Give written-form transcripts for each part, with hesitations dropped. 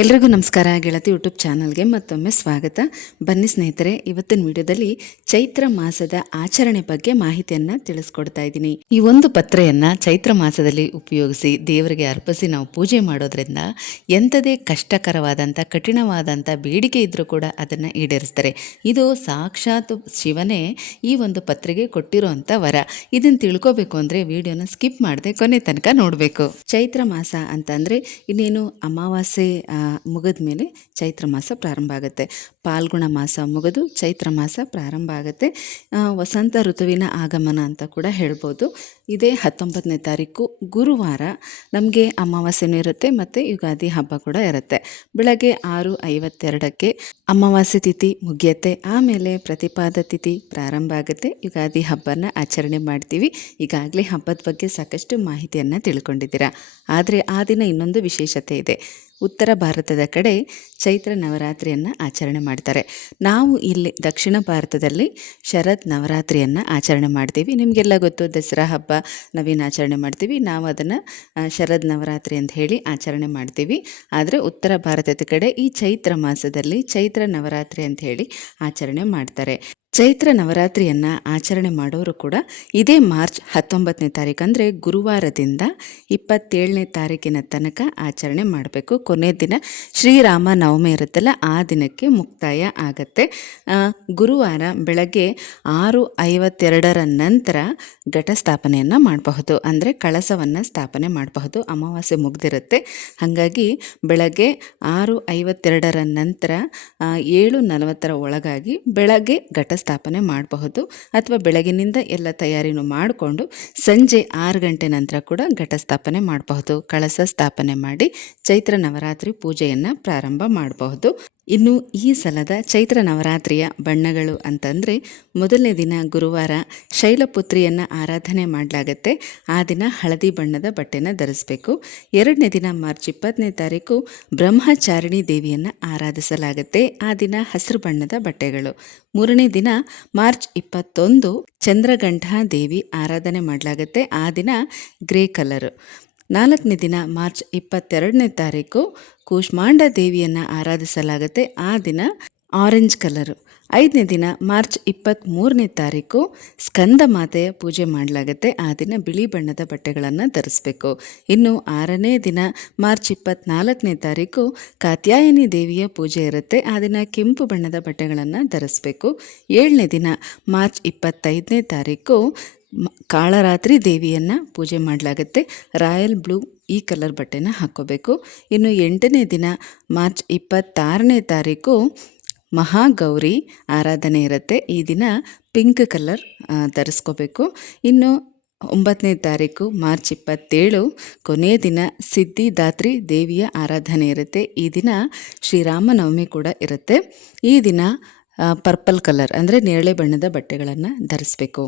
ಎಲ್ರಿಗೂ ನಮಸ್ಕಾರ. ಗೆಳತಿ ಯೂಟ್ಯೂಬ್ ಚಾನಲ್ಗೆ ಮತ್ತೊಮ್ಮೆ ಸ್ವಾಗತ. ಬನ್ನಿ ಸ್ನೇಹಿತರೆ, ಇವತ್ತಿನ ವಿಡಿಯೋದಲ್ಲಿ ಚೈತ್ರ ಮಾಸದ ಆಚರಣೆ ಬಗ್ಗೆ ಮಾಹಿತಿಯನ್ನು ತಿಳಿಸ್ಕೊಡ್ತಾ ಇದ್ದೀನಿ. ಈ ಒಂದು ಪತ್ರೆಯನ್ನು ಚೈತ್ರ ಮಾಸದಲ್ಲಿ ಉಪಯೋಗಿಸಿ ದೇವರಿಗೆ ಅರ್ಪಿಸಿ ನಾವು ಪೂಜೆ ಮಾಡೋದ್ರಿಂದ ಎಂಥದೇ ಕಷ್ಟಕರವಾದಂಥ ಕಠಿಣವಾದಂಥ ಬೇಡಿಕೆ ಇದ್ದರೂ ಕೂಡ ಅದನ್ನು ಈಡೇರಿಸ್ತಾರೆ. ಇದು ಸಾಕ್ಷಾತ್ ಶಿವನೇ ಈ ಒಂದು ಪತ್ರೆಗೆ ಕೊಟ್ಟಿರೋಂಥ ವರ. ಇದನ್ನು ತಿಳ್ಕೋಬೇಕು ಅಂದರೆ ವಿಡಿಯೋನ ಸ್ಕಿಪ್ ಮಾಡದೆ ಕೊನೆ ತನಕ ನೋಡಬೇಕು. ಚೈತ್ರ ಮಾಸ ಅಂತಂದರೆ ಇನ್ನೇನು ಅಮಾವಾಸ್ಯೆ ಮುಗಿದ ಮೇಲೆ ಚೈತ್ರ ಮಾಸ ಪ್ರಾರಂಭ ಆಗುತ್ತೆ. ಪಾಲ್ಗುಣ ಮಾಸ ಮುಗಿದು ಚೈತ್ರ ಮಾಸ ಪ್ರಾರಂಭ ಆಗುತ್ತೆ. ವಸಂತ ಋತುವಿನ ಆಗಮನ ಅಂತ ಕೂಡ ಹೇಳ್ಬೋದು. ಇದೇ 19ನೇ ತಾರೀಕು ಗುರುವಾರ ನಮಗೆ ಅಮಾವಾಸ್ಯೆನೂ ಇರುತ್ತೆ ಮತ್ತು ಯುಗಾದಿ ಹಬ್ಬ ಕೂಡ ಇರುತ್ತೆ. ಬೆಳಗ್ಗೆ 6:52ಕ್ಕೆ ಅಮಾವಾಸ್ಯೆ ತಿಥಿ ಮುಗಿಯುತ್ತೆ. ಆಮೇಲೆ ಪ್ರತಿಪಾದ ತಿಥಿ ಪ್ರಾರಂಭ ಆಗುತ್ತೆ. ಯುಗಾದಿ ಹಬ್ಬನ ಆಚರಣೆ ಮಾಡ್ತೀವಿ. ಈಗಾಗಲೇ ಹಬ್ಬದ ಬಗ್ಗೆ ಸಾಕಷ್ಟು ಮಾಹಿತಿಯನ್ನು ತಿಳ್ಕೊಂಡಿದ್ದೀರಾ. ಆದರೆ ಆ ದಿನ ಇನ್ನೊಂದು ವಿಶೇಷತೆ ಇದೆ. ಉತ್ತರ ಭಾರತದ ಕಡೆ ಚೈತ್ರ ನವರಾತ್ರಿಯನ್ನು ಆಚರಣೆ ಮಾಡ್ತಾರೆ. ನಾವು ಇಲ್ಲಿ ದಕ್ಷಿಣ ಭಾರತದಲ್ಲಿ ಶರದ್ ನವರಾತ್ರಿಯನ್ನು ಆಚರಣೆ ಮಾಡ್ತೀವಿ. ನಿಮಗೆಲ್ಲ ಗೊತ್ತು, ದಸರಾ ಹಬ್ಬ ನಾವೇನು ಆಚರಣೆ ಮಾಡ್ತೀವಿ, ನಾವು ಅದನ್ನು ಶರದ್ ನವರಾತ್ರಿ ಅಂತ ಹೇಳಿ ಆಚರಣೆ ಮಾಡ್ತೀವಿ. ಆದರೆ ಉತ್ತರ ಭಾರತದ ಕಡೆ ಈ ಚೈತ್ರ ಮಾಸದಲ್ಲಿ ಚೈತ್ರ ನವರಾತ್ರಿ ಅಂತ ಹೇಳಿ ಆಚರಣೆ ಮಾಡ್ತಾರೆ. ಚೈತ್ರ ನವರಾತ್ರಿಯನ್ನು ಆಚರಣೆ ಮಾಡೋರು ಕೂಡ ಇದೇ ಮಾರ್ಚ್ 19ನೇ ತಾರೀಕು ಅಂದರೆ ಗುರುವಾರದಿಂದ 27ನೇ ತಾರೀಕಿನ ತನಕ ಆಚರಣೆ ಮಾಡಬೇಕು. ಕೊನೆ ದಿನ ಶ್ರೀರಾಮ ನವಮಿ ಇರುತ್ತಲ್ಲ, ಆ ದಿನಕ್ಕೆ ಮುಕ್ತಾಯ ಆಗತ್ತೆ. ಗುರುವಾರ ಬೆಳಗ್ಗೆ 6:52ರ ನಂತರ ಘಟ ಸ್ಥಾಪನೆಯನ್ನು ಮಾಡಬಹುದು, ಅಂದರೆ ಕಳಸವನ್ನು ಸ್ಥಾಪನೆ ಮಾಡಬಹುದು. ಅಮಾವಾಸ್ಯೆ ಮುಗ್ದಿರುತ್ತೆ. ಹಾಗಾಗಿ ಬೆಳಗ್ಗೆ 6:52ರ ನಂತರ 7:40ರ ಒಳಗಾಗಿ ಬೆಳಗ್ಗೆ ಘಟ ಸ್ಥಾಪನೆ ಮಾಡಬಹುದು. ಅಥವಾ ಬೆಳಗಿನಿಂದ ಎಲ್ಲ ತಯಾರಿನೂ ಮಾಡಿಕೊಂಡು ಸಂಜೆ 6 ಗಂಟೆ ನಂತರ ಕೂಡ ಘಟ ಸ್ಥಾಪನೆ ಮಾಡಬಹುದು. ಕಳಸ ಸ್ಥಾಪನೆ ಮಾಡಿ ಚೈತ್ರ ನವರಾತ್ರಿ ಪೂಜೆಯನ್ನು ಪ್ರಾರಂಭ ಮಾಡಬಹುದು. ಇನ್ನು ಈ ಸಲದ ಚೈತ್ರ ನವರಾತ್ರಿಯ ಬಣ್ಣಗಳು ಅಂತಂದರೆ, ಮೊದಲನೇ ದಿನ ಗುರುವಾರ ಶೈಲಪುತ್ರಿಯನ್ನು ಆರಾಧನೆ ಮಾಡಲಾಗತ್ತೆ. ಆ ದಿನ ಹಳದಿ ಬಣ್ಣದ ಬಟ್ಟೆನ ಧರಿಸಬೇಕು. ಎರಡನೇ ದಿನ ಮಾರ್ಚ್ 20ನೇ ತಾರೀಕು ಬ್ರಹ್ಮಚಾರಿಣಿ ದೇವಿಯನ್ನು ಆರಾಧಿಸಲಾಗುತ್ತೆ. ಆ ದಿನ ಹಸಿರು ಬಣ್ಣದ ಬಟ್ಟೆಗಳು. ಮೂರನೇ ದಿನ ಮಾರ್ಚ್ 21 ಚಂದ್ರಗಂಠಾ ದೇವಿ ಆರಾಧನೆ ಮಾಡಲಾಗುತ್ತೆ. ಆ ದಿನ ಗ್ರೇ ಕಲರು. ನಾಲ್ಕನೇ ದಿನ ಮಾರ್ಚ್ 22ನೇ ತಾರೀಕು ಕೂಷ್ಮಾಂಡ ದೇವಿಯನ್ನು ಆರಾಧಿಸಲಾಗುತ್ತೆ. ಆ ದಿನ ಆರೆಂಜ್ ಕಲರು. ಐದನೇ ದಿನ ಮಾರ್ಚ್ 23ನೇ ತಾರೀಕು ಸ್ಕಂದ ಮಾತೆಯ ಪೂಜೆ ಮಾಡಲಾಗುತ್ತೆ. ಆ ದಿನ ಬಿಳಿ ಬಣ್ಣದ ಬಟ್ಟೆಗಳನ್ನು ಧರಿಸಬೇಕು. ಇನ್ನು ಆರನೇ ದಿನ ಮಾರ್ಚ್ 24ನೇ ತಾರೀಕು ಕಾತ್ಯಾಯನಿ ದೇವಿಯ ಪೂಜೆ ಇರುತ್ತೆ. ಆ ದಿನ ಕೆಂಪು ಬಣ್ಣದ ಬಟ್ಟೆಗಳನ್ನು ಧರಿಸಬೇಕು. ಏಳನೇ ದಿನ ಮಾರ್ಚ್ 25ನೇ ತಾರೀಕು ಕಾಳರಾತ್ರಿ ದೇವಿಯನ್ನು ಪೂಜೆ ಮಾಡಲಾಗುತ್ತೆ. ರಾಯಲ್ ಬ್ಲೂ ಈ ಕಲರ್ ಬಟ್ಟೆನ ಹಾಕ್ಕೋಬೇಕು. ಇನ್ನು 8ನೇ ದಿನ ಮಾರ್ಚ್ 26ನೇ ತಾರೀಕು ಮಹಾಗೌರಿ ಆರಾಧನೆ ಇರುತ್ತೆ. ಈ ದಿನ ಪಿಂಕ್ ಕಲರ್ ಧರಿಸ್ಕೋಬೇಕು. ಇನ್ನು 9ನೇ ತಾರೀಕು ಮಾರ್ಚ್ 27 ಕೊನೆಯ ದಿನ ಸಿದ್ಧಿದಾತ್ರಿ ದೇವಿಯ ಆರಾಧನೆ ಇರುತ್ತೆ. ಈ ದಿನ ಶ್ರೀರಾಮನವಮಿ ಕೂಡ ಇರುತ್ತೆ. ಈ ದಿನ ಪರ್ಪಲ್ ಕಲರ್ ಅಂದರೆ ನೇರಳೆ ಬಣ್ಣದ ಬಟ್ಟೆಗಳನ್ನು ಧರಿಸಬೇಕು.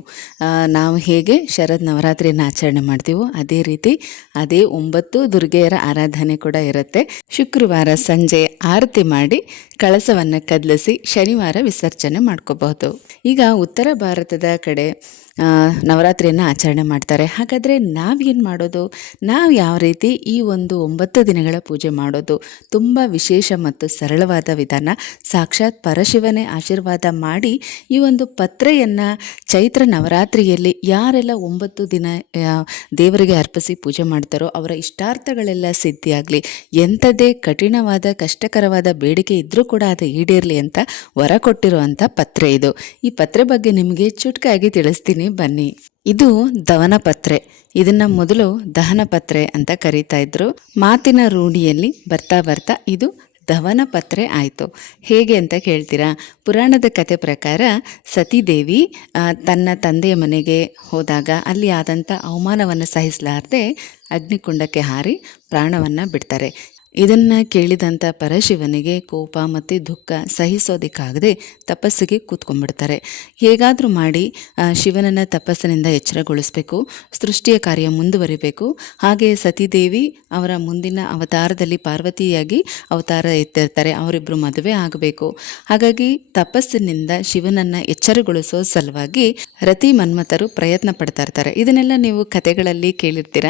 ನಾವು ಹೇಗೆ ಶರದ್ ನವರಾತ್ರಿಯನ್ನು ಆಚರಣೆ ಮಾಡ್ತೀವೋ ಅದೇ ರೀತಿ ಅದೇ 9 ದುರ್ಗೆಯರ ಆರಾಧನೆ ಕೂಡ ಇರುತ್ತೆ. ಶುಕ್ರವಾರ ಸಂಜೆ ಆರತಿ ಮಾಡಿ ಕಳಸವನ್ನು ಕದಲಿಸಿ ಶನಿವಾರ ವಿಸರ್ಜನೆ ಮಾಡ್ಕೋಬಹುದು. ಈಗ ಉತ್ತರ ಭಾರತದ ಕಡೆ ನವರಾತ್ರಿಯನ್ನು ಆಚರಣೆ ಮಾಡ್ತಾರೆ. ಹಾಗಾದರೆ ನಾವೇನು ಮಾಡೋದು? ನಾವು ಯಾವ ರೀತಿ ಈ ಒಂದು 9 ದಿನಗಳ ಪೂಜೆ ಮಾಡೋದು? ತುಂಬ ವಿಶೇಷ ಮತ್ತು ಸರಳವಾದ ವಿಧಾನ. ಸಾಕ್ಷಾತ್ ಪರಶಿವನೇ ಆಶೀರ್ವಾದ ಮಾಡಿ ಈ ಒಂದು ಪತ್ರೆಯನ್ನು ಚೈತ್ರ ನವರಾತ್ರಿಯಲ್ಲಿ ಯಾರೆಲ್ಲ 9 ದಿನ ದೇವರಿಗೆ ಅರ್ಪಿಸಿ ಪೂಜೆ ಮಾಡ್ತಾರೋ ಅವರ ಇಷ್ಟಾರ್ಥಗಳೆಲ್ಲ ಸಿದ್ಧಿಯಾಗಲಿ, ಎಂಥದೇ ಕಠಿಣವಾದ ಕಷ್ಟಕರವಾದ ಬೇಡಿಕೆ ಇದ್ದರೂ ಕೂಡ ಅದು ಈಡೇರಲಿ ಅಂತ ವರ ಕೊಟ್ಟಿರುವಂಥ ಪತ್ರೆ ಇದು. ಈ ಪತ್ರೆ ಬಗ್ಗೆ ನಿಮಗೆ ಚುಟುಕಾಗಿ ತಿಳಿಸ್ತೀನಿ ಬನ್ನಿ. ಇದು ದವನ ಪತ್ರೆ. ಇದನ್ನು ಮೊದಲು ದಹನ ಪತ್ರೆ ಅಂತ ಕರೀತಾ ಇದ್ರು. ಮಾತಿನ ರೂಢಿಯಲ್ಲಿ ಬರ್ತಾ ಬರ್ತಾ ಇದು ದವನ ಪತ್ರೆ ಆಯಿತು. ಹೇಗೆ ಅಂತ ಕೇಳ್ತೀರಾ? ಪುರಾಣದ ಕಥೆ ಪ್ರಕಾರ ಸತೀದೇವಿ ತನ್ನ ತಂದೆಯ ಮನೆಗೆ ಹೋದಾಗ ಅಲ್ಲಿ ಆದಂಥ ಅವಮಾನವನ್ನು ಸಹಿಸಲಾರದೆ ಅಗ್ನಿಕುಂಡಕ್ಕೆ ಹಾರಿ ಪ್ರಾಣವನ್ನು ಬಿಡ್ತಾರೆ. ಇದನ್ನು ಕೇಳಿದಂಥ ಪರಶಿವನಿಗೆ ಕೋಪ ಮತ್ತು ದುಃಖ ಸಹಿಸೋದಕ್ಕಾಗದೆ ತಪಸ್ಸಿಗೆ ಕೂತ್ಕೊಂಡ್ಬಿಡ್ತಾರೆ. ಹೇಗಾದರೂ ಮಾಡಿ ಶಿವನನ್ನು ತಪಸ್ಸಿನಿಂದ ಎಚ್ಚರಗೊಳಿಸಬೇಕು, ಸೃಷ್ಟಿಯ ಕಾರ್ಯ ಮುಂದುವರಿಬೇಕು. ಹಾಗೆ ಸತೀದೇವಿ ಅವರ ಮುಂದಿನ ಅವತಾರದಲ್ಲಿ ಪಾರ್ವತಿಯಾಗಿ ಅವತಾರ ಎತ್ತಿರ್ತಾರೆ. ಅವರಿಬ್ಬರು ಮದುವೆ ಆಗಬೇಕು. ಹಾಗಾಗಿ ತಪಸ್ಸಿನಿಂದ ಶಿವನನ್ನು ಎಚ್ಚರಗೊಳಿಸೋ ಸಲುವಾಗಿ ರತಿ ಮನ್ಮಥರು ಪ್ರಯತ್ನ ಪಡ್ತಾ ಇರ್ತಾರೆ. ಇದನ್ನೆಲ್ಲ ನೀವು ಕಥೆಗಳಲ್ಲಿ ಕೇಳಿರ್ತೀರ.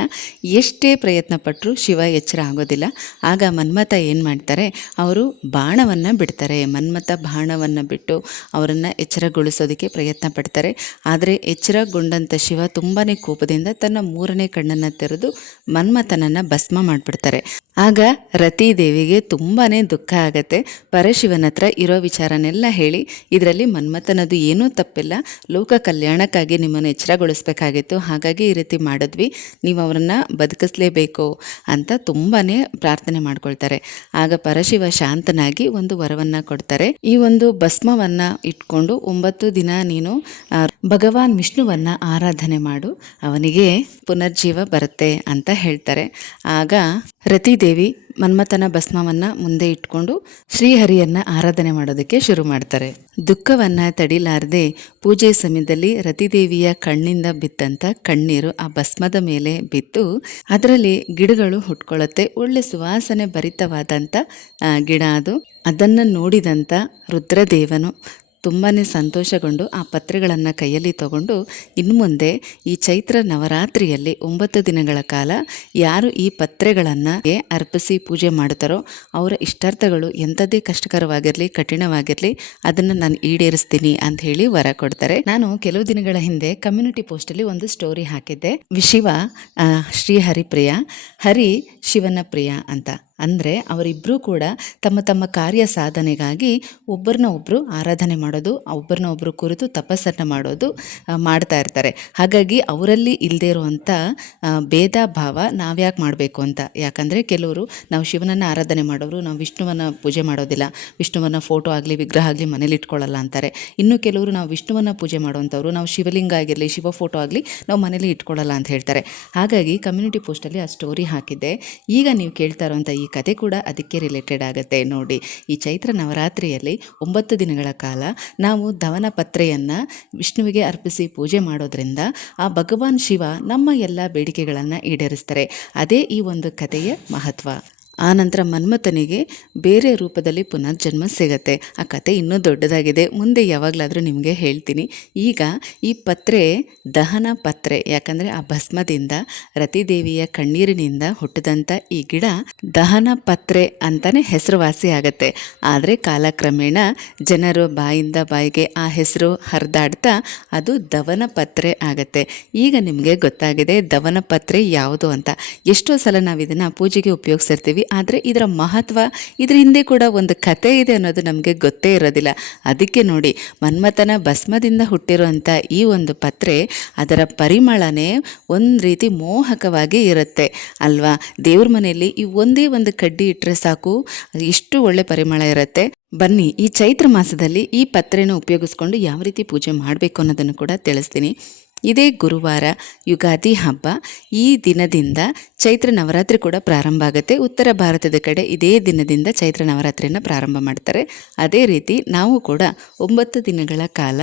ಎಷ್ಟೇ ಪ್ರಯತ್ನ ಪಟ್ಟರೂ ಶಿವ ಎಚ್ಚರ ಆಗೋದಿಲ್ಲ. ಆಗ ಮನ್ಮಥ ಏನು ಮಾಡ್ತಾರೆ, ಅವರು ಬಾಣವನ್ನು ಬಿಡ್ತಾರೆ. ಮನ್ಮಥ ಬಾಣವನ್ನು ಬಿಟ್ಟು ಅವರನ್ನು ಎಚ್ಚರಗೊಳಿಸೋದಕ್ಕೆ ಪ್ರಯತ್ನ ಪಡ್ತಾರೆ. ಆದರೆ ಎಚ್ಚರಗೊಂಡಂಥ ಶಿವ ತುಂಬಾ ಕೋಪದಿಂದ ತನ್ನ ಮೂರನೇ ಕಣ್ಣನ್ನು ತೆರೆದು ಮನ್ಮಥನನ್ನು ಭಸ್ಮ ಮಾಡಿಬಿಡ್ತಾರೆ. ಆಗ ರತಿದೇವಿಗೆ ತುಂಬಾ ದುಃಖ ಆಗತ್ತೆ. ಪರಶಿವನ ಹತ್ರ ಇರೋ ವಿಚಾರನೆಲ್ಲ ಹೇಳಿ, ಇದರಲ್ಲಿ ಮನ್ಮಥನದು ಏನೂ ತಪ್ಪಿಲ್ಲ, ಲೋಕ ಕಲ್ಯಾಣಕ್ಕಾಗಿ ನಿಮ್ಮನ್ನು ಎಚ್ಚರಗೊಳಿಸ್ಬೇಕಾಗಿತ್ತು, ಹಾಗಾಗಿ ಈ ರೀತಿ ಮಾಡಿದ್ವಿ, ನೀವು ಅವರನ್ನು ಬದುಕಿಸ್ಲೇಬೇಕು ಅಂತ ತುಂಬಾ ಪ್ರಾರ್ಥನೆ ಮಾಡ್ಕೊಳ್ತಾರೆ. ಆಗ ಪರಶಿವ ಶಾಂತನಾಗಿ ಒಂದು ವರವನ್ನು ಕೊಡ್ತಾರೆ. ಈ ಒಂದು ಭಸ್ಮವನ್ನು ಇಟ್ಕೊಂಡು 9 ದಿನ ನೀನು ಭಗವಾನ್ ವಿಷ್ಣುವನ್ನು ಆರಾಧನೆ ಮಾಡು, ಅವನಿಗೆ ಪುನರ್ಜೀವ ಬರುತ್ತೆ ಅಂತ ಹೇಳ್ತಾರೆ. ಆಗ ರತಿದೇವಿ ಮನ್ಮಥನ ಭಸ್ಮವನ್ನು ಮುಂದೆ ಇಟ್ಕೊಂಡು ಶ್ರೀಹರಿಯನ್ನು ಆರಾಧನೆ ಮಾಡೋದಕ್ಕೆ ಶುರು ಮಾಡ್ತಾರೆ. ದುಃಖವನ್ನು ತಡಿಲಾರದೆ ಪೂಜೆ ಸಮಯದಲ್ಲಿ ರತಿದೇವಿಯ ಕಣ್ಣಿಂದ ಬಿದ್ದಂಥ ಕಣ್ಣೀರು ಆ ಭಸ್ಮದ ಮೇಲೆ ಬಿದ್ದು ಅದರಲ್ಲಿ ಗಿಡಗಳು ಹುಟ್ಕೊಳ್ಳುತ್ತೆ. ಒಳ್ಳೆ ಸುವಾಸನೆ ಭರಿತವಾದಂಥ ಗಿಡ ಅದು. ಅದನ್ನು ನೋಡಿದಂಥ ರುದ್ರದೇವನು ತುಂಬಾ ಸಂತೋಷಗೊಂಡು ಆ ಪತ್ರೆಗಳನ್ನು ಕೈಯಲ್ಲಿ ತಗೊಂಡು, ಇನ್ನು ಮುಂದೆ ಈ ಚೈತ್ರ ನವರಾತ್ರಿಯಲ್ಲಿ 9 ದಿನಗಳ ಕಾಲ ಯಾರು ಈ ಪತ್ರೆಗಳನ್ನು ಅರ್ಪಿಸಿ ಪೂಜೆ ಮಾಡುತ್ತಾರೋ ಅವರ ಇಷ್ಟಾರ್ಥಗಳು ಎಂಥದ್ದೇ ಕಷ್ಟಕರವಾಗಿರಲಿ, ಕಠಿಣವಾಗಿರಲಿ, ಅದನ್ನು ನಾನು ಈಡೇರಿಸ್ತೀನಿ ಅಂತ ಹೇಳಿ ವರ ಕೊಡ್ತಾರೆ. ನಾನು ಕೆಲವು ದಿನಗಳ ಹಿಂದೆ ಕಮ್ಯುನಿಟಿ ಪೋಸ್ಟಲ್ಲಿ ಒಂದು ಸ್ಟೋರಿ ಹಾಕಿದ್ದೆ. ಶಿವ ಶ್ರೀಹರಿಪ್ರಿಯ, ಹರಿ ಶಿವನ ಪ್ರಿಯ ಅಂತ. ಅಂದರೆ ಅವರಿಬ್ಬರೂ ಕೂಡ ತಮ್ಮ ತಮ್ಮ ಕಾರ್ಯ ಸಾಧನೆಗಾಗಿ ಒಬ್ಬರನ್ನ ಒಬ್ಬರು ಆರಾಧನೆ ಮಾಡೋದು, ಒಬ್ಬರನ್ನ ಒಬ್ಬರು ಕುರಿತು ತಪಸ್ಸನ್ನು ಮಾಡೋದು ಮಾಡ್ತಾ ಇರ್ತಾರೆ. ಹಾಗಾಗಿ ಅವರಲ್ಲಿ ಇಲ್ಲದೆ ಇರುವಂಥ ಭೇದ ಭಾವ ನಾವ್ಯಾಕೆ ಮಾಡಬೇಕು ಅಂತ. ಯಾಕಂದರೆ ಕೆಲವರು ನಾವು ಶಿವನನ್ನು ಆರಾಧನೆ ಮಾಡೋರು ನಾವು ವಿಷ್ಣುವನ್ನು ಪೂಜೆ ಮಾಡೋದಿಲ್ಲ, ವಿಷ್ಣುವನ್ನು ಫೋಟೋ ಆಗಲಿ ವಿಗ್ರಹ ಆಗಲಿ ಮನೇಲಿ ಇಟ್ಕೊಳ್ಳಲ್ಲ ಅಂತಾರೆ. ಇನ್ನು ಕೆಲವರು ನಾವು ವಿಷ್ಣುವನ್ನು ಪೂಜೆ ಮಾಡೋವಂಥವ್ರು ನಾವು ಶಿವಲಿಂಗ ಆಗಿರಲಿ ಶಿವ ಫೋಟೋ ಆಗಲಿ ನಾವು ಮನೇಲಿ ಇಟ್ಕೊಳ್ಳಲ್ಲ ಅಂತ ಹೇಳ್ತಾರೆ. ಹಾಗಾಗಿ ಕಮ್ಯುನಿಟಿ ಪೋಸ್ಟಲ್ಲಿ ಆ ಸ್ಟೋರಿ ಹಾಕಿದ್ದೆ. ಈಗ ನೀವು ಕೇಳ್ತಾ ಇರೋವಂಥ ಈ ಕತೆ ಕೂಡ ಅದಕ್ಕೆ ರಿಲೇಟೆಡ್ ಆಗುತ್ತೆ ನೋಡಿ. ಈ ಚೈತ್ರ ನವರಾತ್ರಿಯಲ್ಲಿ 9 ದಿನಗಳ ಕಾಲ ನಾವು ಧವನ ಪತ್ರೆಯನ್ನು ವಿಷ್ಣುವಿಗೆ ಅರ್ಪಿಸಿ ಪೂಜೆ ಮಾಡೋದ್ರಿಂದ ಆ ಭಗವಾನ್ ಶಿವ ನಮ್ಮ ಎಲ್ಲ ಬೇಡಿಕೆಗಳನ್ನು ಈಡೇರಿಸ್ತಾರೆ. ಅದೇ ಈ ಒಂದು ಕಥೆಯ ಮಹತ್ವ. ಆನಂತರ ಮನ್ಮಥನಿಗೆ ಬೇರೆ ರೂಪದಲ್ಲಿ ಪುನರ್ಜನ್ಮ ಸಿಗತ್ತೆ. ಆ ಕತೆ ಇನ್ನೂ ದೊಡ್ಡದಾಗಿದೆ, ಮುಂದೆ ಯಾವಾಗಲಾದರೂ ನಿಮಗೆ ಹೇಳ್ತೀನಿ. ಈಗ ಈ ಪತ್ರೆ ದಹನ ಪತ್ರೆ, ಯಾಕಂದರೆ ಆ ಭಸ್ಮದಿಂದ ರತಿದೇವಿಯ ಕಣ್ಣೀರಿನಿಂದ ಹುಟ್ಟಿದಂಥ ಈ ಗಿಡ ದಹನ ಪತ್ರೆ ಅಂತಲೇ ಹೆಸರುವಾಸಿ ಆಗುತ್ತೆ. ಆದರೆ ಕಾಲಕ್ರಮೇಣ ಜನರು ಬಾಯಿಂದ ಬಾಯಿಗೆ ಆ ಹೆಸರು ಹರಿದಾಡ್ತಾ ಅದು ದವನ ಪತ್ರೆ ಆಗುತ್ತೆ. ಈಗ ನಿಮಗೆ ಗೊತ್ತಾಗಿದೆ ದವನ ಪತ್ರೆ ಯಾವುದು ಅಂತ. ಎಷ್ಟೋ ಸಲ ನಾವು ಇದನ್ನು ಪೂಜೆಗೆ ಉಪಯೋಗಿಸಿರ್ತೀವಿ, ಆದರೆ ಇದರ ಮಹತ್ವ, ಇದರ ಹಿಂದೆ ಕೂಡ ಒಂದು ಕತೆ ಇದೆ ಅನ್ನೋದು ನಮಗೆ ಗೊತ್ತೇ ಇರೋದಿಲ್ಲ. ಅದಕ್ಕೆ ನೋಡಿ, ಮನ್ಮಥನ ಭಸ್ಮದಿಂದ ಹುಟ್ಟಿರುವಂಥ ಈ ಒಂದು ಪತ್ರೆ ಅದರ ಪರಿಮಳನೇ ಒಂದು ರೀತಿ ಮೋಹಕವಾಗಿ ಇರುತ್ತೆ ಅಲ್ವಾ. ದೇವ್ರ ಮನೆಯಲ್ಲಿ ಈ ಒಂದೇ ಒಂದು ಕಡ್ಡಿ ಇಟ್ಟರೆ ಸಾಕು, ಇಷ್ಟು ಒಳ್ಳೆ ಪರಿಮಳ ಇರುತ್ತೆ. ಬನ್ನಿ, ಈ ಚೈತ್ರ ಮಾಸದಲ್ಲಿ ಈ ಪತ್ರೆನ ಉಪಯೋಗಿಸ್ಕೊಂಡು ಯಾವ ರೀತಿ ಪೂಜೆ ಮಾಡಬೇಕು ಅನ್ನೋದನ್ನು ಕೂಡ ತಿಳಿಸ್ತೀನಿ. ಇದೇ ಗುರುವಾರ ಯುಗಾದಿ ಹಬ್ಬ. ಈ ದಿನದಿಂದ ಚೈತ್ರ ನವರಾತ್ರಿ ಕೂಡ ಪ್ರಾರಂಭ ಆಗುತ್ತೆ. ಉತ್ತರ ಭಾರತದ ಕಡೆ ಇದೇ ದಿನದಿಂದ ಚೈತ್ರ ನವರಾತ್ರಿಯನ್ನು ಪ್ರಾರಂಭ ಮಾಡ್ತಾರೆ. ಅದೇ ರೀತಿ ನಾವು ಕೂಡ 9 ದಿನಗಳ ಕಾಲ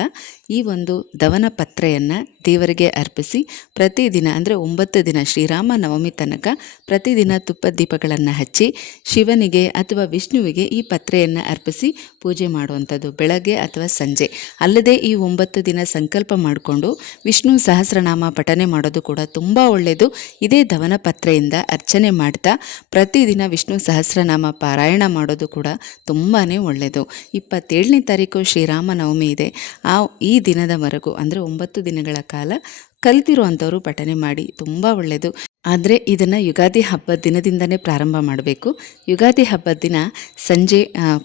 ಈ ಒಂದು ದವನ ಪತ್ರೆಯನ್ನು ದೇವರಿಗೆ ಅರ್ಪಿಸಿ ಪ್ರತಿದಿನ, ಅಂದರೆ 9 ದಿನ ಶ್ರೀರಾಮ ನವಮಿ ತನಕ ಪ್ರತಿದಿನ ತುಪ್ಪ ದೀಪಗಳನ್ನು ಹಚ್ಚಿ ಶಿವನಿಗೆ ಅಥವಾ ವಿಷ್ಣುವಿಗೆ ಈ ಪತ್ರೆಯನ್ನು ಅರ್ಪಿಸಿ ಪೂಜೆ ಮಾಡುವಂಥದ್ದು ಬೆಳಗ್ಗೆ ಅಥವಾ ಸಂಜೆ. ಅಲ್ಲದೆ ಈ 9 ದಿನ ಸಂಕಲ್ಪ ಮಾಡಿಕೊಂಡು ವಿಷ್ಣು ಸಹಸ್ರನಾಮ ಪಠನೆ ಮಾಡೋದು ಕೂಡ ತುಂಬ ಒಳ್ಳೆಯದು. ಇದೇ ದವನ ಪತ್ರೆಯಿಂದ ಅರ್ಚನೆ ಮಾಡ್ತಾ ಪ್ರತಿದಿನ ವಿಷ್ಣು ಸಹಸ್ರನಾಮ ಪಾರಾಯಣ ಮಾಡೋದು ಕೂಡ ತುಂಬಾ ಒಳ್ಳೆಯದು. 27ನೇ ತಾರೀಕು ಶ್ರೀರಾಮ ನವಮಿ ಇದೆ. ಈ ದಿನದವರೆಗೂ, ಅಂದರೆ 9 ದಿನಗಳ ಕಾಲ ಕಲ್ತಿರುವಂಥವರು ಪಠನೆ ಮಾಡಿ, ತುಂಬ ಒಳ್ಳೆಯದು. ಆದರೆ ಇದನ್ನು ಯುಗಾದಿ ಹಬ್ಬದ ದಿನದಿಂದನೇ ಪ್ರಾರಂಭ ಮಾಡಬೇಕು. ಯುಗಾದಿ ಹಬ್ಬದ ದಿನ ಸಂಜೆ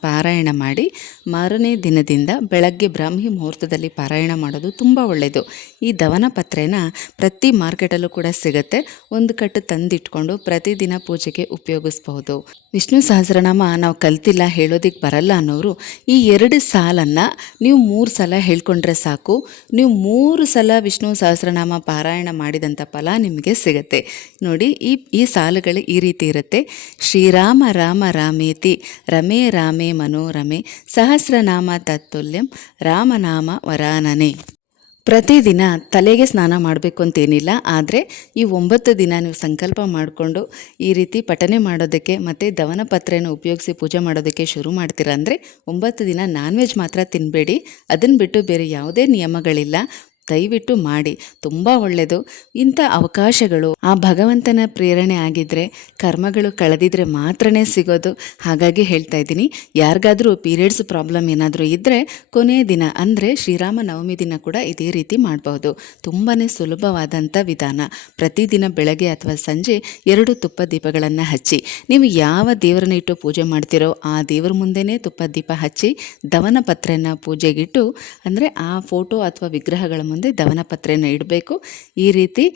ಪಾರಾಯಣ ಮಾಡಿ ಮಾರನೇ ದಿನದಿಂದ ಬೆಳಗ್ಗೆ ಬ್ರಾಹ್ಮಿ ಮುಹೂರ್ತದಲ್ಲಿ ಪಾರಾಯಣ ಮಾಡೋದು ತುಂಬ ಒಳ್ಳೆಯದು. ಈ ದವನ ಪತ್ರೆನ ಪ್ರತಿ ಮಾರ್ಕೆಟಲ್ಲೂ ಕೂಡ ಸಿಗುತ್ತೆ. ಒಂದು ಕಟ್ಟು ತಂದಿಟ್ಕೊಂಡು ಪ್ರತಿದಿನ ಪೂಜೆಗೆ ಉಪಯೋಗಿಸ್ಬಹುದು. ವಿಷ್ಣು ಸಹಸ್ರನಾಮ ನಾವು ಕಲ್ತಿಲ್ಲ, ಹೇಳೋದಕ್ಕೆ ಬರಲ್ಲ ಅನ್ನೋರು ಈ 2 ಸಾಲನ್ನು ನೀವು 3 ಸಲ ಹೇಳ್ಕೊಂಡ್ರೆ ಸಾಕು. ನೀವು 3 ಸಲ ವಿಷ್ಣು ಸಹಸ್ರನಾಮ ಪಾರಾಯಣ ಮಾಡಿದಂಥ ಫಲ ನಿಮಗೆ ಸಿಗುತ್ತೆ. ನೋಡಿ, ಈ ಸಾಲುಗಳು ಈ ರೀತಿ ಇರುತ್ತೆ. ಶ್ರೀರಾಮ ರಾಮ ರಾಮೇತಿ ರಮೇ ರಾಮೇ ಮನೋರಮೆ ಸಹಸ್ರನಾಮ ತತ್ತುಲ್ಯಂ ರಾಮನಾಮ ವರಾನನೆ. ಪ್ರತಿದಿನ ತಲೆಗೆ ಸ್ನಾನ ಮಾಡಬೇಕು ಅಂತೇನಿಲ್ಲ, ಆದರೆ ಈ 9 ದಿನ ನೀವು ಸಂಕಲ್ಪ ಮಾಡಿಕೊಂಡು ಈ ರೀತಿ ಪಠನೆ ಮಾಡೋದಕ್ಕೆ ಮತ್ತು ದವನ ಪತ್ರೆಯನ್ನು ಉಪಯೋಗಿಸಿ ಪೂಜೆ ಮಾಡೋದಕ್ಕೆ ಶುರು ಮಾಡ್ತೀರಾ ಅಂದರೆ 9 ದಿನ ನಾನ್ ವೆಜ್ ಮಾತ್ರ ತಿನ್ನಬೇಡಿ. ಅದನ್ನು ಬಿಟ್ಟು ಬೇರೆ ಯಾವುದೇ ನಿಯಮಗಳಿಲ್ಲ. ದಯವಿಟ್ಟು ಮಾಡಿ, ತುಂಬ ಒಳ್ಳೆಯದು. ಇಂಥ ಅವಕಾಶಗಳು ಆ ಭಗವಂತನ ಪ್ರೇರಣೆ ಆಗಿದ್ದರೆ, ಕರ್ಮಗಳು ಕಳೆದಿದ್ರೆ ಮಾತ್ರನೇ ಸಿಗೋದು. ಹಾಗಾಗಿ ಹೇಳ್ತಾ ಇದ್ದೀನಿ, ಯಾರಿಗಾದರೂ ಪೀರಿಯಡ್ಸ್ ಪ್ರಾಬ್ಲಮ್ ಏನಾದರೂ ಇದ್ದರೆ ಕೊನೆಯ ದಿನ ಅಂದರೆ ಶ್ರೀರಾಮನವಮಿ ದಿನ ಕೂಡ ಇದೇ ರೀತಿ ಮಾಡಬಹುದು. ತುಂಬಾ ಸುಲಭವಾದಂಥ ವಿಧಾನ. ಪ್ರತಿದಿನ ಬೆಳಗ್ಗೆ ಅಥವಾ ಸಂಜೆ 2 ತುಪ್ಪ ದೀಪಗಳನ್ನು ಹಚ್ಚಿ, ನೀವು ಯಾವ ದೇವರನ್ನ ಇಟ್ಟು ಪೂಜೆ ಮಾಡ್ತೀರೋ ಆ ದೇವರ ಮುಂದೆನೇ ತುಪ್ಪ ದೀಪ ಹಚ್ಚಿ ದವನ ಪತ್ರೆಯನ್ನು ಪೂಜೆಗಿಟ್ಟು, ಅಂದರೆ ಆ ಫೋಟೋ ಅಥವಾ ವಿಗ್ರಹಗಳ ಮುಂದೆ ದವನ ಪತ್ರೆಯನ್ನು ಇಡಬೇಕು. ಈ ರೀತಿ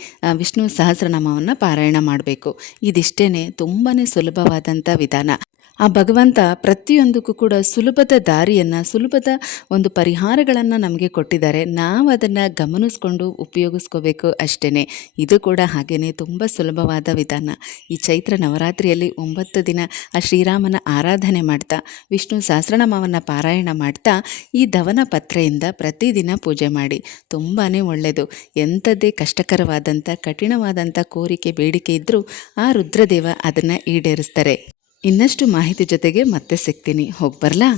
ವಿಷ್ಣು ಸಹಸ್ರನಾಮವನ್ನು ಪಾರಾಯಣ ಮಾಡಬೇಕು. ಇದಿಷ್ಟೇ ತುಂಬಾ ಸುಲಭವಾದಂಥ ವಿಧಾನ. ಆ ಭಗವಂತ ಪ್ರತಿಯೊಂದಕ್ಕೂ ಕೂಡ ಸುಲಭದ ದಾರಿಯನ್ನು, ಸುಲಭದ ಒಂದು ಪರಿಹಾರಗಳನ್ನು ನಮಗೆ ಕೊಟ್ಟಿದ್ದಾರೆ. ನಾವು ಅದನ್ನು ಗಮನಿಸ್ಕೊಂಡು ಉಪಯೋಗಿಸ್ಕೋಬೇಕು ಅಷ್ಟೇ. ಇದು ಕೂಡ ಹಾಗೆಯೇ ತುಂಬ ಸುಲಭವಾದ ವಿಧಾನ. ಈ ಚೈತ್ರ ನವರಾತ್ರಿಯಲ್ಲಿ 9 ದಿನ ಆ ಶ್ರೀರಾಮನ ಆರಾಧನೆ ಮಾಡ್ತಾ, ವಿಷ್ಣು ಸಹಸ್ರನಾಮವನ್ನು ಪಾರಾಯಣ ಮಾಡ್ತಾ, ಈ ದವನ ಪತ್ರೆಯಿಂದ ಪ್ರತಿದಿನ ಪೂಜೆ ಮಾಡಿ. ತುಂಬಾ ಒಳ್ಳೆಯದು. ಎಂಥದ್ದೇ ಕಷ್ಟಕರವಾದಂಥ ಕಠಿಣವಾದಂಥ ಕೋರಿಕೆ ಬೇಡಿಕೆ ಇದ್ದರೂ ಆ ರುದ್ರದೇವ ಅದನ್ನು ಈಡೇರಿಸ್ತಾರೆ. ಇನ್ನಷ್ಟು ಮಾಹಿತಿ ಜೊತೆಗೆ ಮತ್ತೆ ಸಿಗ್ತೀನಿ. ಹೋಗಿ ಬರಲಾ?